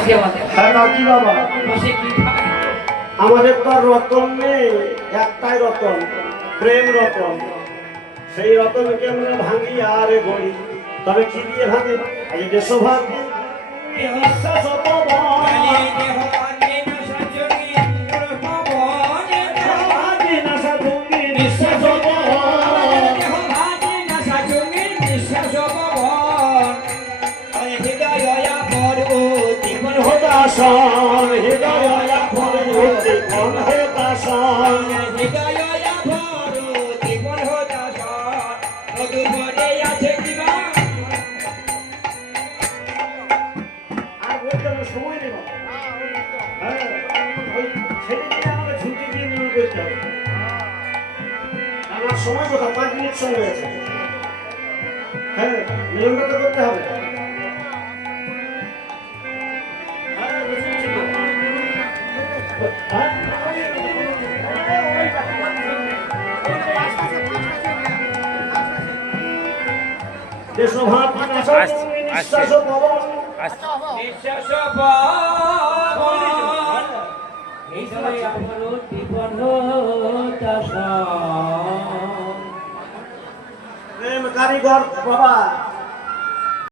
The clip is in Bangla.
আছে আমাদের। হ্যাঁ নাকি বাবা? বসে কি খাই? আমাদের তো আর রতন নেই, একটাই রতন, প্রেম রতন। সেই রতনকে আমরা ভাঙি আর গড়ি, তবে কি দিয়ে ভাঙি? আজ দেশভাগ বিশ্বাস হৃদয় সময় নেই বাবা। হ্যাঁ, সেদিকে আমাকে ছুটি দিয়ে মিলন করতে হবে। আমার সময় কথা 5 মিনিট সময় আছে। হ্যাঁ, মিলনটা তো করতে হবে। কারিগর বাবা